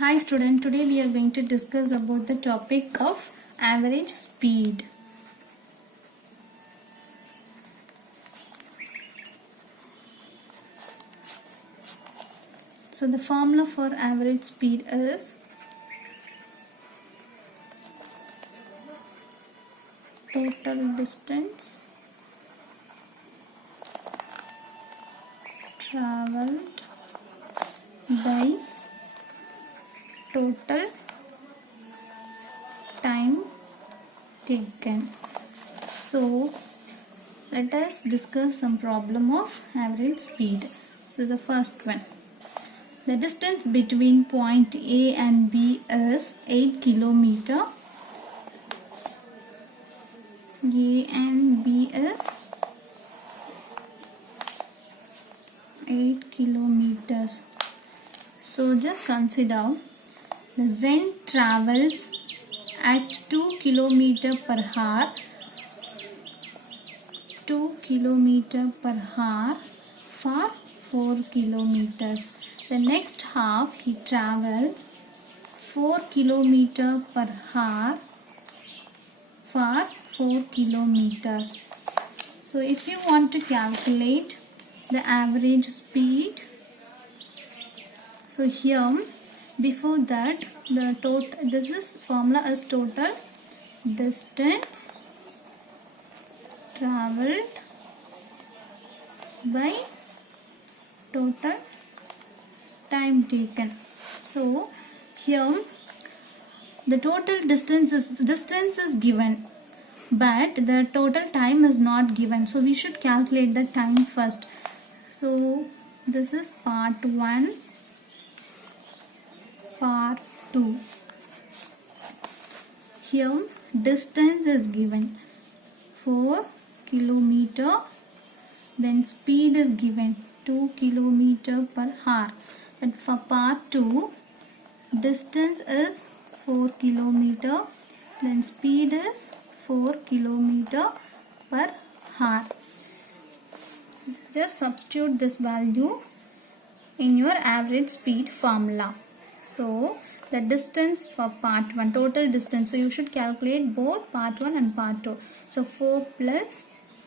Hi student, today we are going to discuss about the topic of average speed. So the formula for average speed is total distance traveled by total time taken. So let us discuss some problem of average speed. So the first one, the distance between point A and B is 8 kilometer. A and B is 8 kilometers. So just consider the Zen travels at 2 kilometer per hour. 2 kilometer per hour for 4 kilometers. The next half he travels 4 kilometer per hour for 4 kilometers. So if you want to calculate the average speed, so here before that the total, this is formula is total distance traveled by total time taken. So here the total distance is given, but the total time is not given, so we should calculate the time first. So this is part 1, part 2. Here distance is given 4 kilometers, then speed is given 2 kilometer per hour. But for part 2, distance is 4 kilometer, then speed is 4 kilometer per hour. Just substitute this value in your average speed formula. So the distance for part 1, total distance, so you should calculate both part 1 and part 2. So 4 plus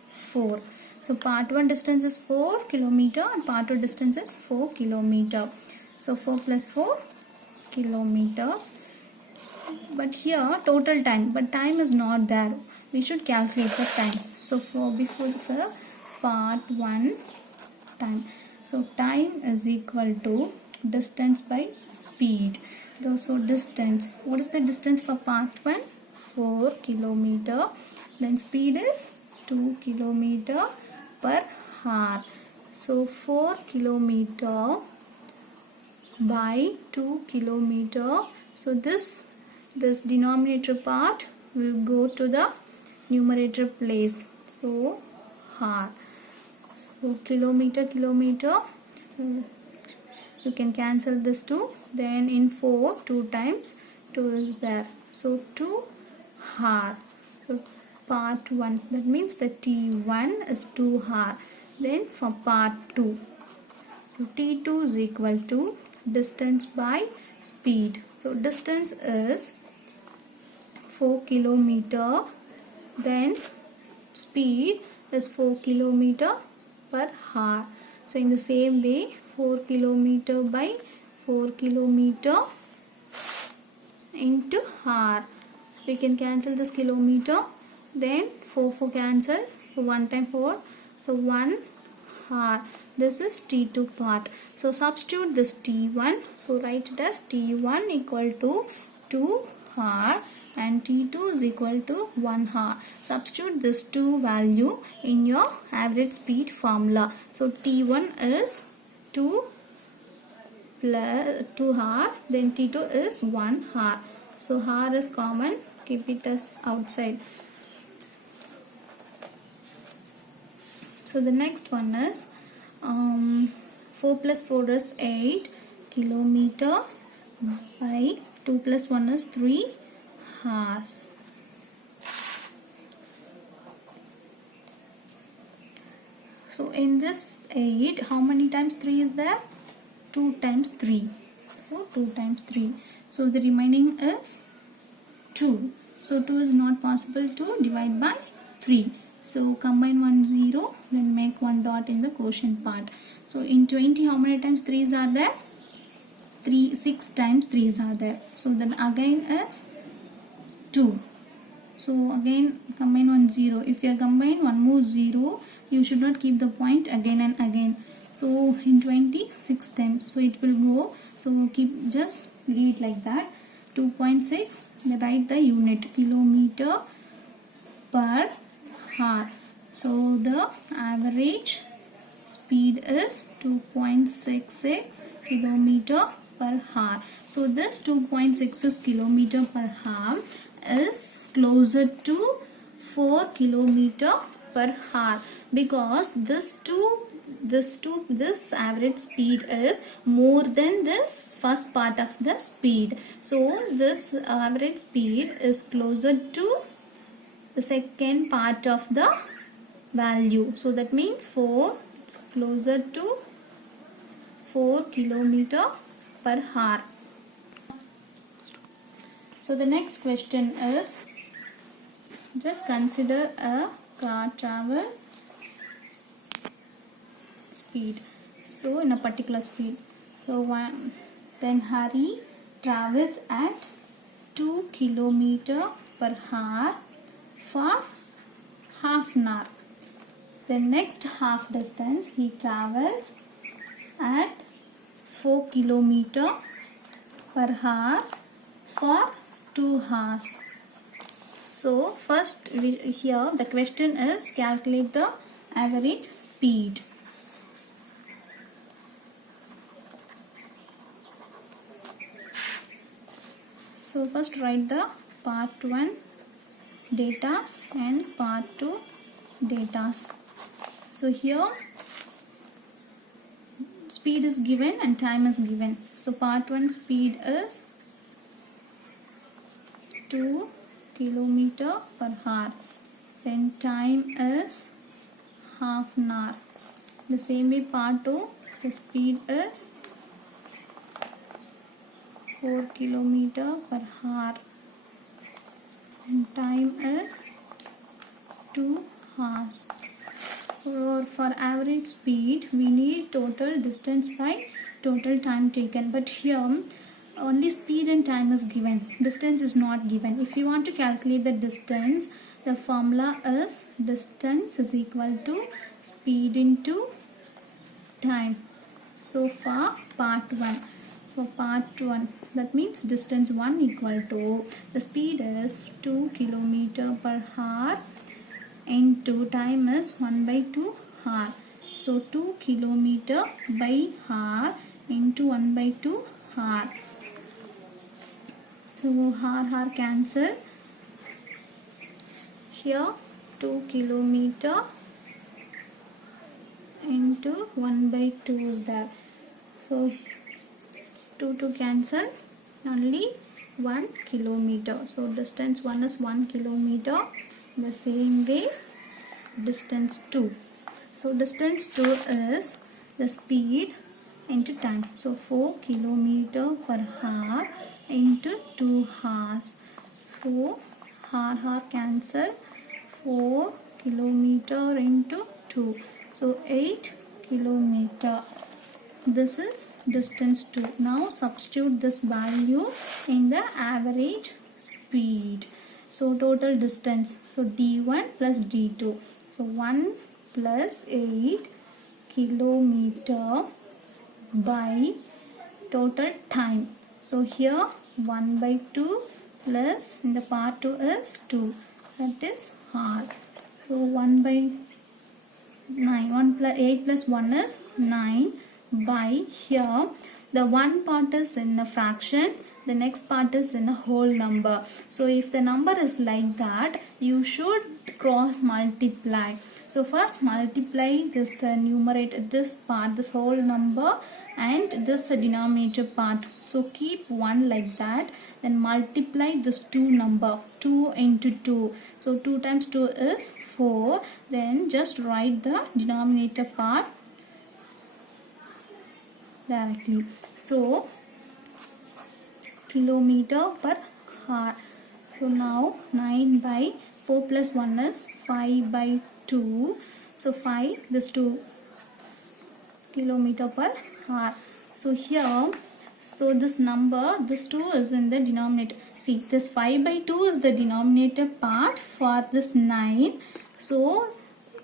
4. So part 1 distance is 4 kilometer and part 2 distance is 4 kilometer. So 4 plus 4 kilometers. But here total time, but time is not there. We should calculate the time. So for before the part 1 time. So time is equal to distance by speed. So distance, what is the distance for part 1? 4 kilometer. Then speed is 2 kilometer per hour. So 4 kilometer by 2 kilometer. So this denominator part will go to the numerator place. So hour. So kilometer, you can cancel this 2. Then in 4, 2 times 2 is there. So 2 hour. So part 1, that means the T1 is 2 hour. Then for part 2, so T2 is equal to distance by speed. So distance is 4 kilometer, then speed is 4 kilometer per hour. So in the same way, 4 kilometer by 4 kilometer into hour. So you can cancel this kilometer, then 4 cancel, so 1 time 4, so 1 hour. This is T2 part. So substitute this T1, so write it as T1 equal to 2 hour and T2 is equal to 1 hour. Substitute this 2 value in your average speed formula. So T1 is 2 plus 2 hour, then T2 is 1 hour. So hour is common, keep it as outside. So the next one is 4 plus 4 is 8 kilometers by 2 plus 1 is 3 hours. So in this 8, how many times 3 is there? 2 times 3. So 2 times 3. So the remaining is 2. So 2 is not possible to divide by 3. So combine 1 0, then make 1 dot in the quotient part. So in 20, how many times 3's are there? 6 times 3's are there. So then again is 2. So again combine 1 0. If you combine one more 0, you should not keep the point again and again. So in 20, 6 times. So it will go. So just leave it like that. 2.6. Write the unit, kilometer per hour. So the average speed is 2.66 kilometer per hour. So this 2.66 kilometer per hour is closer to 4 kilometer per hour, because this average speed is more than this first part of the speed. So this average speed is closer to the second part of the value. So that means 4, it's closer to 4 kilometer per hour. So the next question is, just consider a car travel speed. So in a particular speed. So then Hari travels at 2 kilometer per hour for half an hour. The next half distance he travels at 4 kilometer per hour for 2 hours. So first here the question is, calculate the average speed. So first write the part 1 datas and part 2 datas. So here speed is given and time is given. So part 1 speed is 2 kilometer per hour. Then time is half an hour. The same way part 2, the speed is 4 kilometer per hour and time is 2 hours. For average speed we need total distance by total time taken, but here only speed and time is given, distance is not given. If you want to calculate the distance, the formula is distance is equal to speed into time. So for part 1, that means distance 1 equal to, the speed is 2 kilometer per hour into time is 1 by 2 hour. So 2 kilometer by hour into 1 by 2 hour. So hour cancel. Here 2 kilometer into 1 by 2 is there. So 2 to cancel, only 1 kilometer. So distance 1 is 1 kilometer. The same way distance 2. So distance 2 is the speed into time. So 4 kilometer per hour into 2 hours. So hour cancel, 4 kilometer into 2. So 8 kilometer. This is distance 2. Now substitute this value in the average speed. So total distance. So D1 plus D2. So 1 plus 8 kilometer by total time. So here 1 by 2 plus in the part 2 is 2. That is hour. So 1 by 9. 8 plus 1 is 9 by, here the one part is in a fraction, the next part is in a whole number. So if the number is like that, you should cross multiply. So first multiply this, the numerator, this part, this whole number, and this denominator part. So keep 1 like that, then multiply this 2 number, 2 into 2. So 2 times 2 is 4. Then just write the denominator part directly. So kilometer per hour. So now 9 by 4 plus 1 is 5 by 2. So 5, this 2 kilometer per hour. So here, so this number, this 2 is in the denominator. See, this 5 by 2 is the denominator part for this 9. So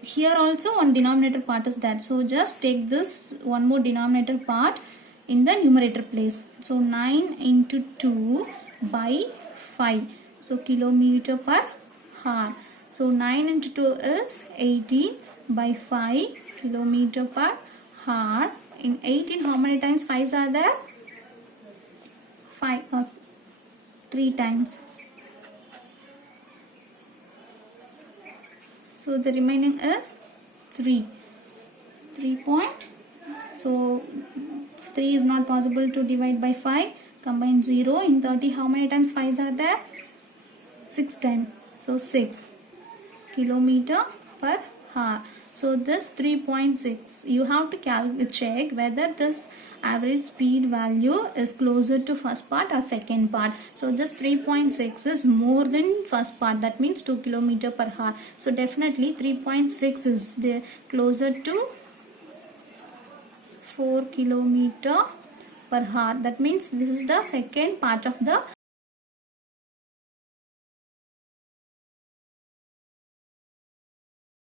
here also one denominator part is there. So just take this one more denominator part in the numerator place. So 9 into 2 by 5. So kilometer per hour. So 9 into 2 is 18 by 5 kilometer per hour. In 18, how many times 5s are there? 5 or 3 times. So the remaining is 3. 3 point. So 3 is not possible to divide by 5. Combine 0. In 30, how many times 5s are there? 6 times. So 6 kilometer per hour. So this 3.6, you have to check whether this average speed value is closer to first part or second part. So this 3.6 is more than first part, that means 2 kilometer per hour. So definitely 3.6 is closer to 4 kilometer per hour. That means this is the second part of the